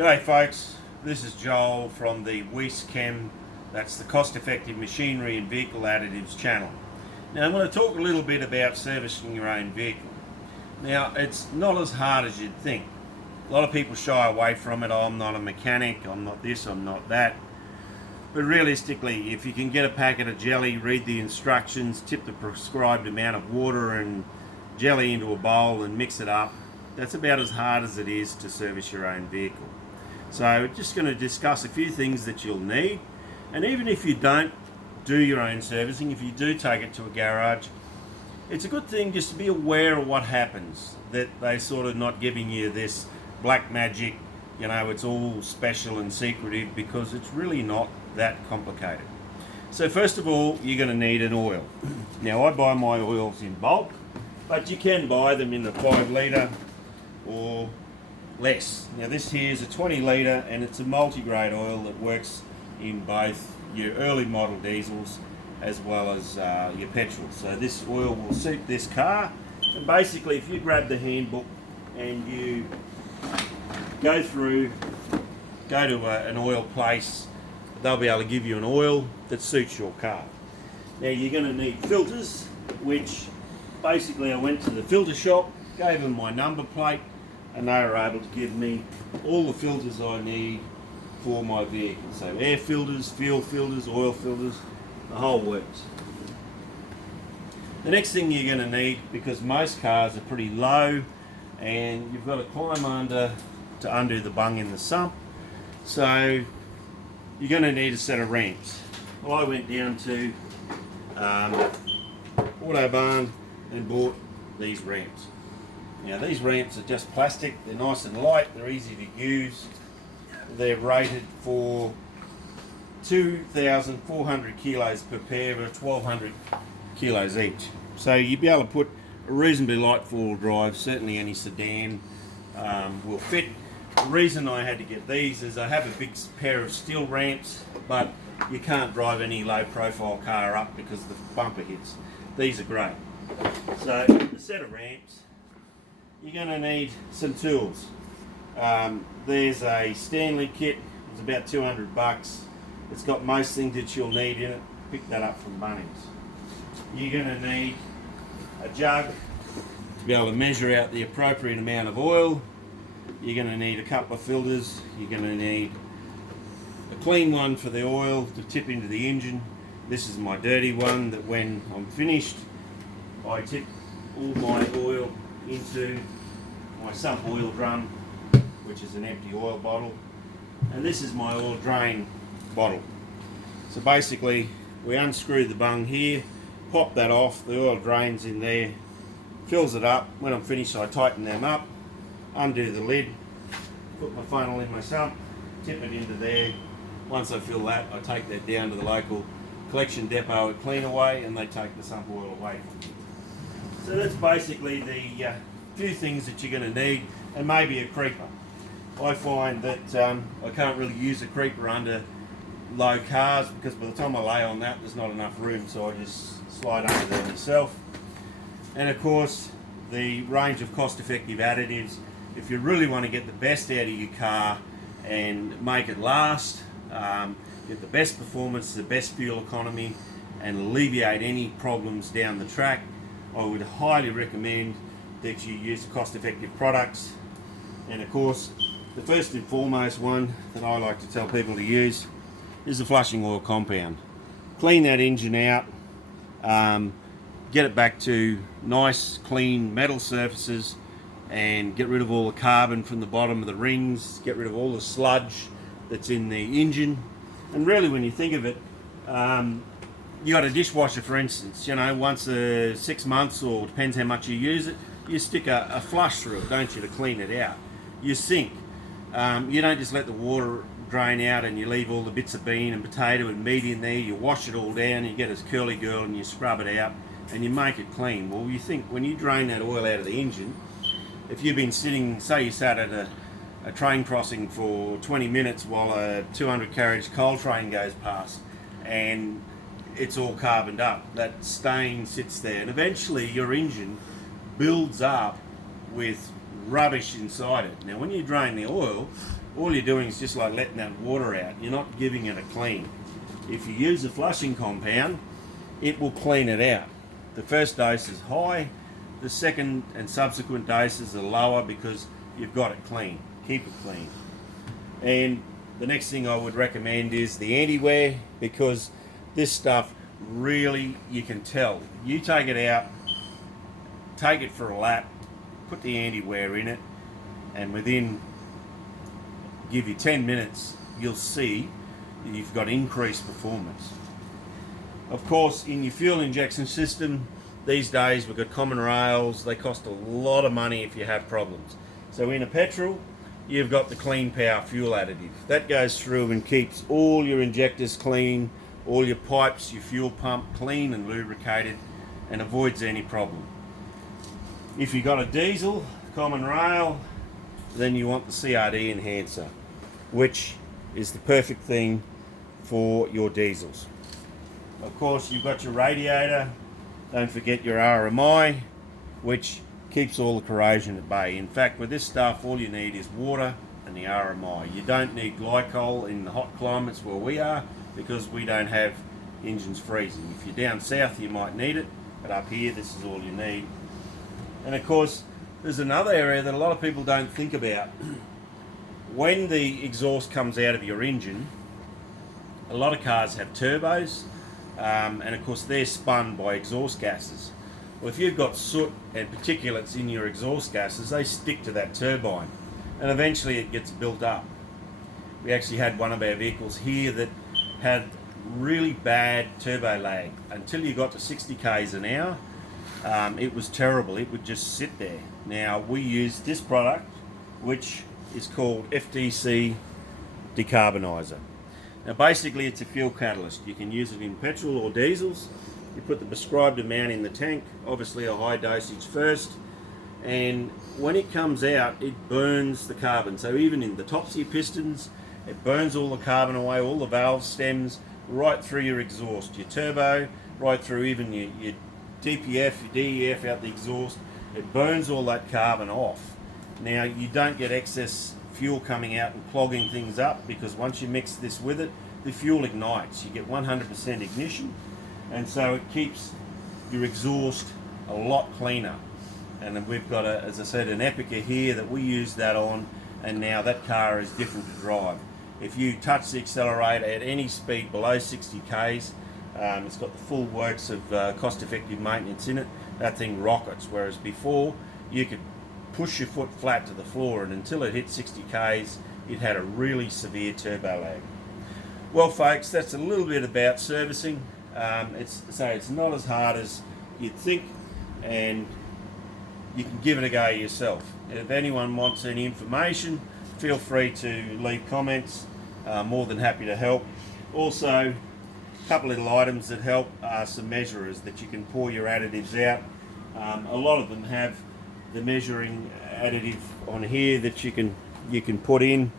G'day folks, this is Joel from the WeSChem, that's the Cost Effective Machinery and Vehicle Additives channel. Now I'm going to talk a little bit about servicing your own vehicle. Now it's not as hard as you'd think. A lot of people shy away from it. Oh, I'm not a mechanic, I'm not this, I'm not that. But realistically, if you can get a packet of jelly, read the instructions, tip the prescribed amount of water and jelly into a bowl and mix it up, that's about as hard as it is to service your own vehicle. So just going to discuss a few things that you'll need, and even if you don't do your own servicing, if you do take it to a garage, it's a good thing just to be aware of what happens, that they're sort of not giving you this black magic, you know, it's all special and secretive, because it's really not that complicated. So first of all, you're going to need an oil. Now I buy my oils in bulk, but you can buy them in the 5 litre or less. Now this here is a 20 litre and it's a multi-grade oil that works in both your early model diesels as well as your petrol. So this oil will suit this car, and basically if you grab the handbook and you go to an oil place, they'll be able to give you an oil that suits your car. Now you're going to need filters, which basically I went to the filter shop, gave them my number plate, and they were able to give me all the filters I need for my vehicle. So air filters, fuel filters, oil filters, the whole works. The next thing you're going to need, because most cars are pretty low and you've got to climb under to undo the bung in the sump, so you're going to need a set of ramps. Well, I went down to Autobarn and bought these ramps. Now these ramps are just plastic, they're nice and light, they're easy to use. They're rated for 2,400 kilos per pair, or 1,200 kilos each. So you'd be able to put a reasonably light 4-wheel drive, certainly any sedan will fit. The reason I had to get these is I have a big pair of steel ramps, but you can't drive any low profile car up because the bumper hits. These are great. So a set of ramps, you're going to need some tools. There's a Stanley kit, it's about 200 bucks. It's got most things that you'll need in it. Pick that up from Bunnings. You're going to need a jug to be able to measure out the appropriate amount of oil. You're going to need a couple of filters. You're going to need a clean one for the oil to tip into the engine. This is my dirty one that when I'm finished, I tip all my oil into my sump oil drum, which is an empty oil bottle, and this is my oil drain bottle. So basically we unscrew the bung here, pop that off, the oil drains in there, fills it up. When I'm finished I tighten them up, undo the lid, put my funnel in my sump, tip it into there. Once I fill that, I take that down to the local collection depot at Cleanaway and they take the sump oil away from me. So that's basically the few things that you're going to need, and maybe a creeper. I find that I can't really use a creeper under low cars because by the time I lay on that there's not enough room, so I just slide under there myself. And of course the range of cost-effective additives, if you really want to get the best out of your car and make it last, get the best performance, the best fuel economy, and alleviate any problems down the track, I would highly recommend that you use cost-effective products. And of course the first and foremost one that I like to tell people to use is the flushing oil compound. Clean that engine out, get it back to nice clean metal surfaces, and get rid of all the carbon from the bottom of the rings, get rid of all the sludge that's in the engine. And really when you think of it, you got a dishwasher for instance, you know, once a 6 months, or depends how much you use it, you stick a flush through it, don't you, to clean it out. You sink. You don't just let the water drain out and you leave all the bits of bean and potato and meat in there. You wash it all down, you get this curly girl and you scrub it out and you make it clean. Well, you think when you drain that oil out of the engine, if you've been sitting, say you sat at a train crossing for 20 minutes while a 200 carriage coal train goes past and it's all carboned up, that stain sits there, and eventually your engine builds up with rubbish inside it. Now when you drain the oil, all you're doing is just like letting that water out. You're not giving it a clean. If you use a flushing compound, it will clean it out. The first dose is high, the second and subsequent doses are lower because you've got it clean. Keep it clean. And the next thing I would recommend is the anti-wear, because this stuff really, you can tell. You take it out, take it for a lap, put the anti-wear in it, and within, give you 10 minutes, you'll see you've got increased performance. Of course, in your fuel injection system, these days we've got common rails. They cost a lot of money if you have problems. So in a petrol, you've got the Clean Power fuel additive. That goes through and keeps all your injectors clean, all your pipes, your fuel pump clean and lubricated, and avoids any problem. If you've got a diesel, common rail, then you want the CRD enhancer, which is the perfect thing for your diesels. Of course, you've got your radiator. Don't forget your RMI, which keeps all the corrosion at bay. In fact, with this stuff, all you need is water and the RMI. You don't need glycol in the hot climates where we are, because we don't have engines freezing. If you're down south, you might need it, but up here, this is all you need. And of course, there's another area that a lot of people don't think about. When the exhaust comes out of your engine, a lot of cars have turbos, and of course they're spun by exhaust gases. Well, if you've got soot and particulates in your exhaust gases, they stick to that turbine, and eventually it gets built up. We actually had one of our vehicles here that had really bad turbo lag. Until you got to 60 k's an hour, it was terrible. It would just sit there. Now, we use this product, which is called FTC Decarbonizer. Now, basically, it's a fuel catalyst. You can use it in petrol or diesels. You put the prescribed amount in the tank, obviously a high dosage first, and when it comes out, it burns the carbon. So even in the tops of your pistons, it burns all the carbon away, all the valve stems, right through your exhaust, your turbo, right through even your DPF, your DEF out the exhaust. It burns all that carbon off. Now, you don't get excess fuel coming out and clogging things up, because once you mix this with it, the fuel ignites. You get 100% ignition, and so it keeps your exhaust a lot cleaner. And then we've got, as I said, an Epica here that we use that on, and now that car is different to drive. If you touch the accelerator at any speed below 60 k's, it's got the full works of cost-effective maintenance in it. That thing rockets, whereas before you could push your foot flat to the floor, and until it hit 60 k's, it had a really severe turbo lag. Well, folks, that's a little bit about servicing. It's not as hard as you'd think, and you can give it a go yourself. If anyone wants any information, feel free to leave comments. More than happy to help. Also, a couple little items that help are some measurers that you can pour your additives out. A lot of them have the measuring additive on here that you can put in,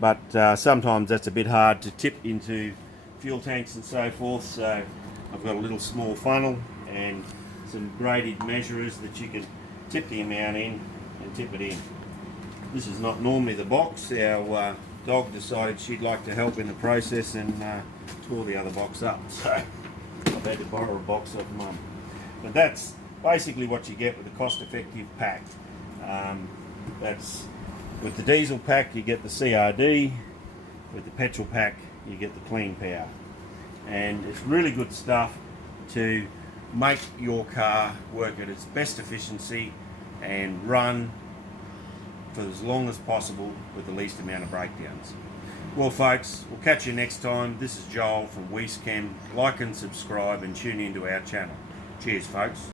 but sometimes that's a bit hard to tip into fuel tanks and so forth. So I've got a little small funnel and some graded measurers that you can tip the amount in and tip it in. This is not normally the box. Our dog decided she'd like to help in the process and tore the other box up, so I've had to borrow a box off Mum. But that's basically what you get with a cost-effective pack. That's with the diesel pack you get the CRD, with the petrol pack you get the Clean Power, and it's really good stuff to make your car work at its best efficiency and run for as long as possible with the least amount of breakdowns. Well, folks, we'll catch you next time. This is Joel from WeSchem. Like and subscribe and tune into our channel. Cheers, folks.